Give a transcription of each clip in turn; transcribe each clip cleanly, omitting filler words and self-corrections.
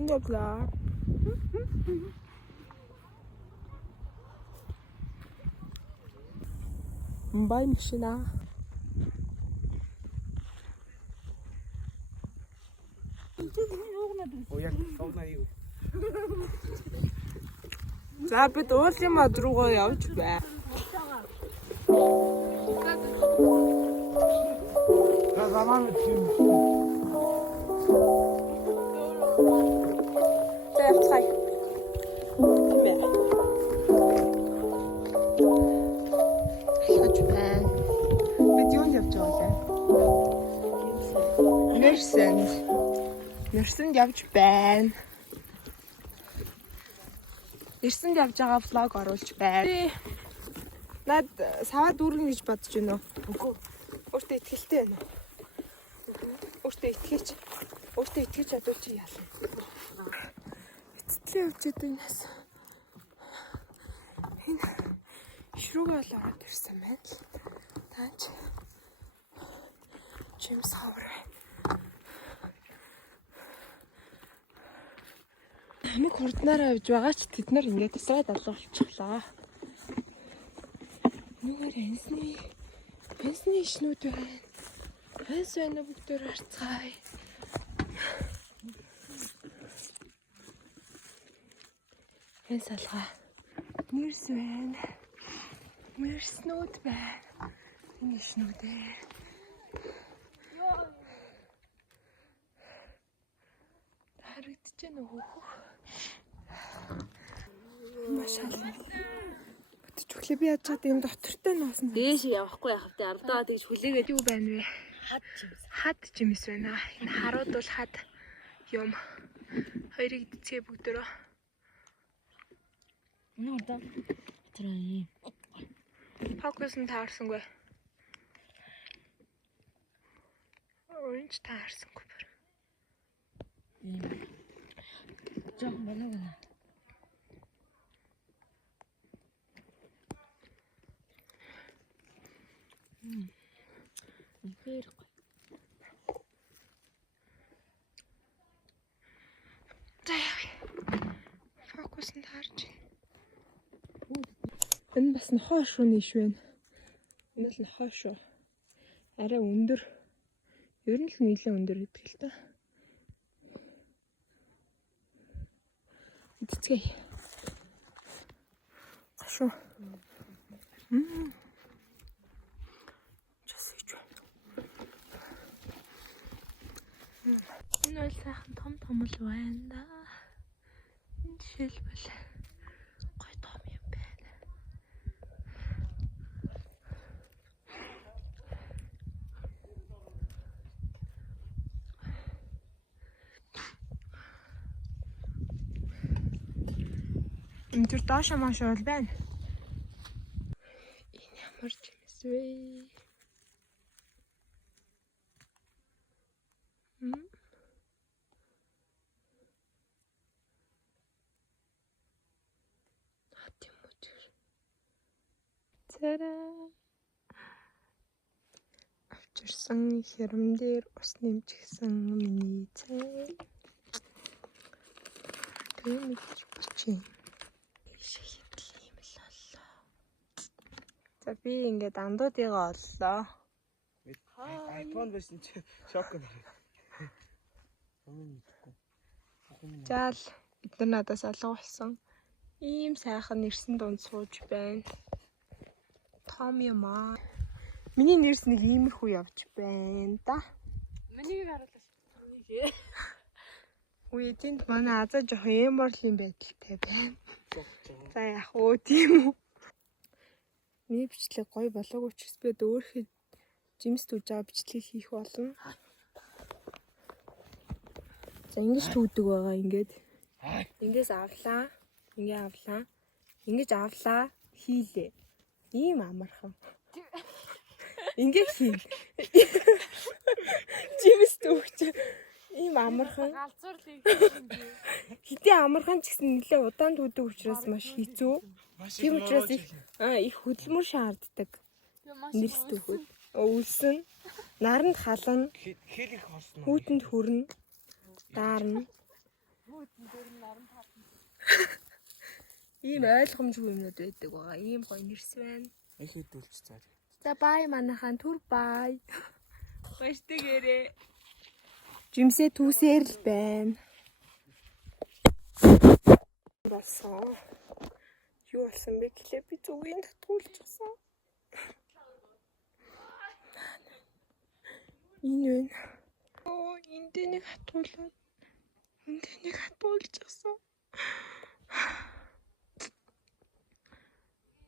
Ирсэн явлаа. Бай машина. За бид уулын мод руугаа явж бай. Zaman için. За явцгаая. Хаж байна. Бид юунд явж байгаа вэ? Нэрсэнд явж байна. Нэрсэнд явж байгаа влог оруулж байна. Над саваа дүүргэн гэж бодож байна уу? Үгүй. Өөртөө итгэлтэй байна уу? Өөртөө итгэж чадвал чи яалаа. Эцэтлээ явж байгаа нас. Энэ шруугаа л ороод ирсэн байна л. Таач. Чимс хавар. Хамиг хурднаараа явж байгаа ч тэд нар ингээд тасраад алга болчихлоо. Нүгээр энсний ишнүүд байна. Хэнс байна бүгдээр харцгаая. Хэнс алгаа. Мэрс байна. Мэрснүүд байна. Энэ ишнүүдээ. Харагдаж байна уу? Машаалла. Бүтэж өглөө би яаж чад юм доктортой нуусан. Дээш явахгүй яах вэ? Ардаа тэгж хүлээгээд Юу байна вэ? Хад жимс байна. Энэ харууд бол хад юм. Хоёрыг дицгээ бүгдөө. энэ ардаа тэрээ Фокус нь таарсангүй. Оранж таарсангүй. жоо байна. Ихэр Фокус нь таарч байна. Энэ бас нохоо шүү нийш байна. Энэ л нохоо шүү. Арай өндөр. Ер нь л нэлээд өндөр гэдэг л та. Эцгээ. Гашуу. Часч байна. Энэ бол сайхан том л байна да. Энэ жишээлбэл гой том юм байна. Энэ төр доош маш бол байна. Энэ ямар жимс вэ? Цараа. Авчирсан хэрэмдэр ус нэмчихсэн миний цай. Тэмэж бочи. Шихтэл юм л боллоо. За би ингээд андуудыгаа оллоо. iPhone байсан чи шок байна. Жаал бид нар надаас алга болсон. Ийм сайхан нэрсэн дунд сууж байна. Том юм аа. Миний нэрс нэг иймэрхүү явж байна да. Миний харуулаш. Миний. Үе тэнд манай азаа жоохон эморлын байдалтай байна. За яах вэ тийм үү? Миний бичлэг гоё болоогүй ч би өөрхий жимс түүж байгаа бичлэг хийх болно. За ингэж түүдэг байгаа ингээд. Ингээс авлаа. Ингэж авлаа. Хийлээ. Ийм амархан. Ингээ хийн. Жимс түүч. Ийм амархан. Галзуурлыг Хитэ амархан ч гэсэн нэлээ удаан түүдэг учраас маш хэцүү. Тийм учраас их хөдөлмөр шаарддаг. Нэрс түүхэд. Өвсөн. Наранд халан. Хэл их хосно. Хүүтэнд хүрнэ. Даарна. Ийм ойлгомжгүй юмнууд байдаг байгаа. Ийм гоё нэрс байна. Их хэдүүлж цаа. За бай манайхан түр бай. Баяртайгээрээ. Жимсээ түүсээр л байна. Болсон. Юу болсон бэ гэхлээр би зүгийн татгуулчихсан. Энэ вэ? Оо, энд нэг хатгуулаад. Энд нэг хатгуулчихсан.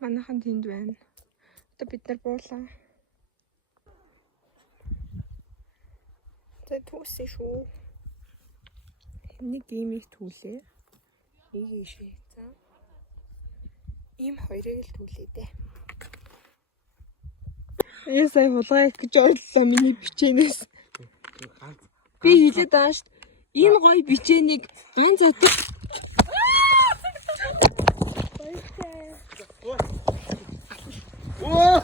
Манайхан тэнд байна. Одоо бид нар буулаа. За түүсэн шүү. Нэг иймийг түүлээ. Нэг ийшээ. За. Ийм хоёрыг л түүлээ дээ. Я сая хулгай гэж ойллоо миний бичээнээс. Би хэлээд байгаа шүү. Энэ гоё бичээнийг ган зодог. Оо!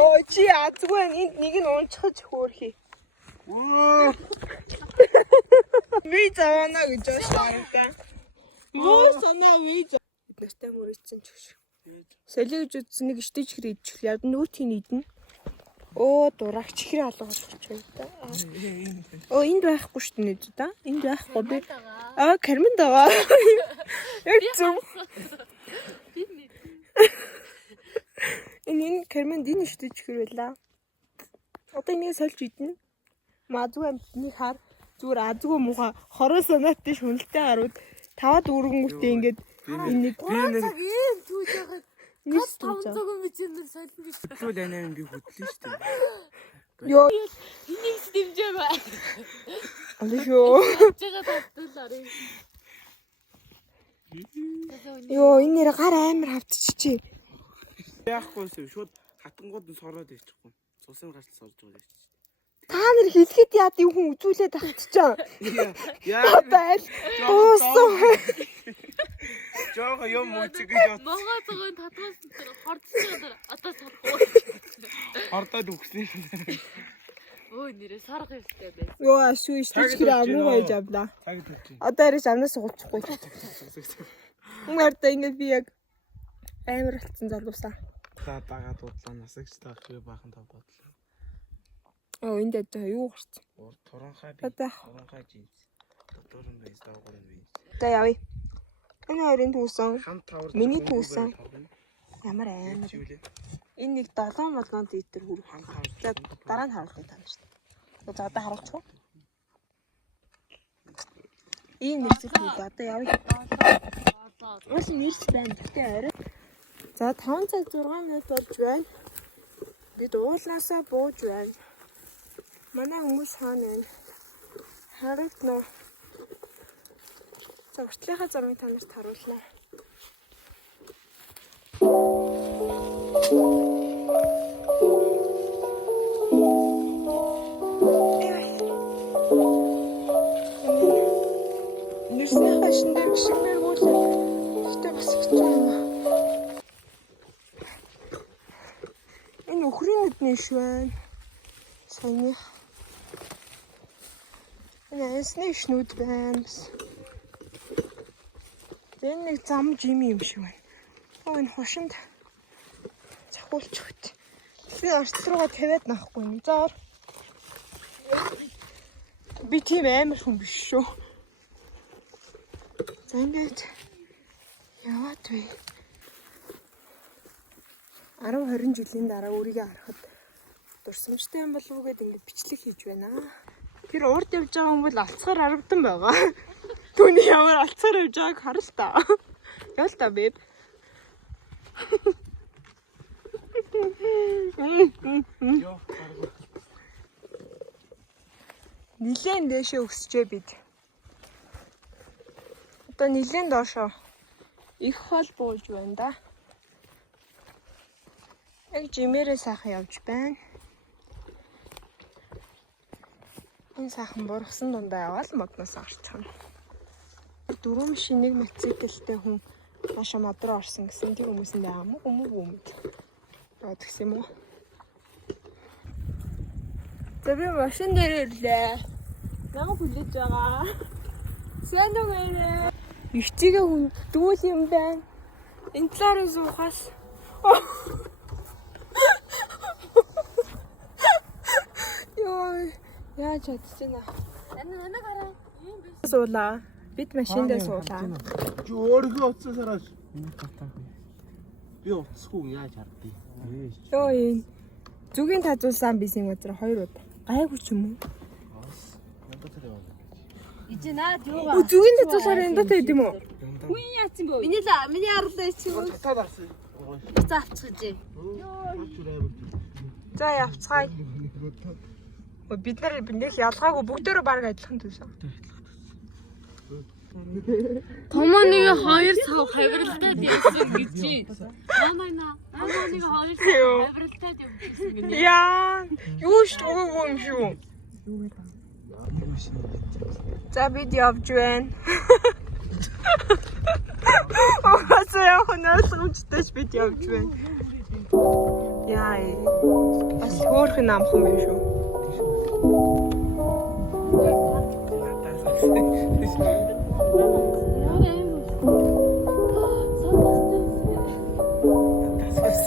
Оо чи азгүй энд нэг нь унчихж хөөрхий. Оо! Би заана гэж байна. Муу санаа виз. Бид нартай мөрөцсөн ч гэж. Солио гэж үзсэн нэг штэж хэр идчихл. Яг нүүтийн идэн. Оо дурагч хэр алгуулчих байна та. Оо энд байхгүй шүү дээ да. Энд байхгүй би. Аа кармен даваа. Яг зөв. Энэ кармен дин штэж хэр байлаа. Одоо энийг сольж идэнэ. Мазгүй амтны хар зүгээр азгүй муха хороо санаатай шүнэлтэй гарууд таваад үргэнгүүтээ ингээд энэ цаг ийм түүж яхад нэг 5 цаг мэдэн солино гэж. Хөдлөл анаа би хөдлөн шүү дээ. ёо Энийг ч дэмжээ бай. алишоо Жигээ татуулаарай. ёо энэ нэр гар амар хавтчихжээ. Яахгүйсэн шууд хатангууд нь сороод иччихгүй. Цусын гарч сорж байгаа шүү. Та нар хэлэхэд яад юм хүн үзүүлээд авчихаа. Яа. Байл. Уусан. Жоо юм үчиг гэж Могоо цагын татвас хордчихсон одоо сарахгүй. хортоод үгсэн. Өө нэрээ сарах юмстай байна. Ёо ашгүй штич хэр амруу байж авлаа. Цаг тавьчих. Одоо арайч амнаас суулчихгүй. Мөрдөө ингэ би яг амар болцсон залуусаа. За дагаад удлаа насагч таах би баахан тав бодлоо. Оо энд яж байгаа юу гарч. Туранхай би. Одоо Туранхай жинс. Дөрөн байс дагуурын байс. за явъя. Энэ хоёрын түүсэн. Хамт тавар. Миний түүсэн. Ямар амар. Жиүлээ. Энэ нэг 7 молгонд литр хүрэх. Хамт тавар. За дараа нь харуулъя тань шүү дээ. За одоо харуулчих уу? Ийм нэрсэл үү одоо явъя. Уус нэрс байна. Гэтэ орой. За 5 цаг 6 минут болж байна. Бид уулаасаа бууж байна. Манай хүмүүс хаана байна? Харагдана. За уртлынхаа зургийг та нарт харууллаа. Нэрсний хашин дээр гişгмээргүй л. Гэтэ бас хэцүү юм аа. Энэ өхрийн нүдний ш байна. Саяны. Энэ эсний шнүүд байна. Энэ нэг зам жим юм шиг байна. Оо энэ хошинд цахуулчихт. Би арт руугаа тавиад нахгүй юм. Заар. Би тийм амар хүн биш шүү. За ингээд яваад бай. 10-20 жилийн дараа өөрийгөө харахад дурсамжтай юм болов уу гэдээ ингээд бичлэг хийж байна. Тэр урд явж байгаа хүн бол алцгаар харагдан байгаа. Түүний ямар алцгаар явж байгааг хар л та. Ял та бэб. Ёо. Нилээн дэшээ өсчээ бид. Одоо нилээн доошоо их хол буулж байна да. Яг жимээрээ сайхан явж байна. Энэ сайхан бургасан дундаа яваад модноос гарч чана. 4 машин 1 мотоциклтэй хүн Наша мадраа орсон гэсэн тэр хүмүүсэндээ амуу хүмүүс. Яа гэсэн юм уу? За би машин дээр ирлээ. Нага хүлээж байгаа. Сайн уу гэнэ? Өвчигээ хүндгүүл юм байна. Энэ талаар суухаас. Йоо, яаж чадчихна? Намайг хараа. Ийм биш. Суулаа. Бид машиндээ суулаа. Чи өөрийнхөө утсаас би утасгүй яаж хардъя. Йоо энэ зүгийн тазуулсан бисийн газар 2 удаа. Гайгүй ч юм уу? Ичи наад юугаа. Зүгийн тазуулсаар энэ дотор идэм үү? Хүн яатсан бөө. Миний арлаа чи юу? За авчихъя. За явцгаая. Бид нэр ялгаагүй бүгдээрээ баг адилхан төсөө. Томоо нэг 2 сав хавиралтай явсан гэж. Намайна. Намайг 2 сав хавиралтай явсан гинэ. Яа, юу ч үгүй юм шүү. За бид явж байна. Оосоо явах нь ойлгомжтой ч бид явж байна. Яа, бас хөөрхөн амхан байна шүү.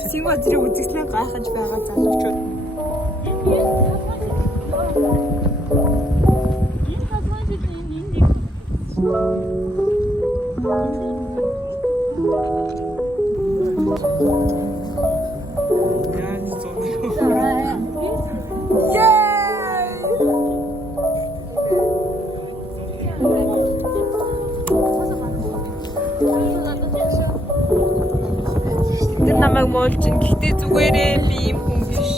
Синго зэрэг үзэгдлээ гайхаж байгаа залуучууд. Тэр намайг моолж ин гэхдээ зүгээрээ би юм хүн биш.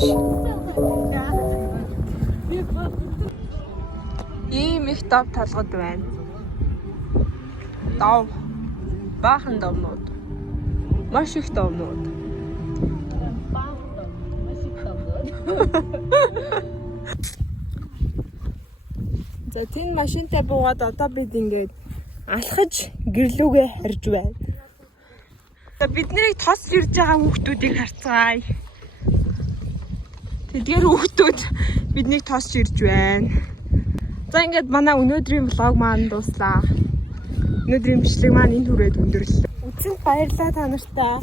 Ийм их дов талгад байна. Дов. Баахан довнууд. Маш их довнууд. За тэн машинтай буугаад одоо бид ингээд алхаж гэрлүүгээ харж байна. За бид нарыг тос ирж байгаа хүүхдүүдийг харцгаая. Тэдгээр хүүхдүүд биднийг тосч ирж байна. За ингээд манай өнөөдрийн влог маань дуслаа. Өнөөдрийн бичлэг маань энэ хүрээд өндөрлөө. Үзсэнд баярлалаа та нартай.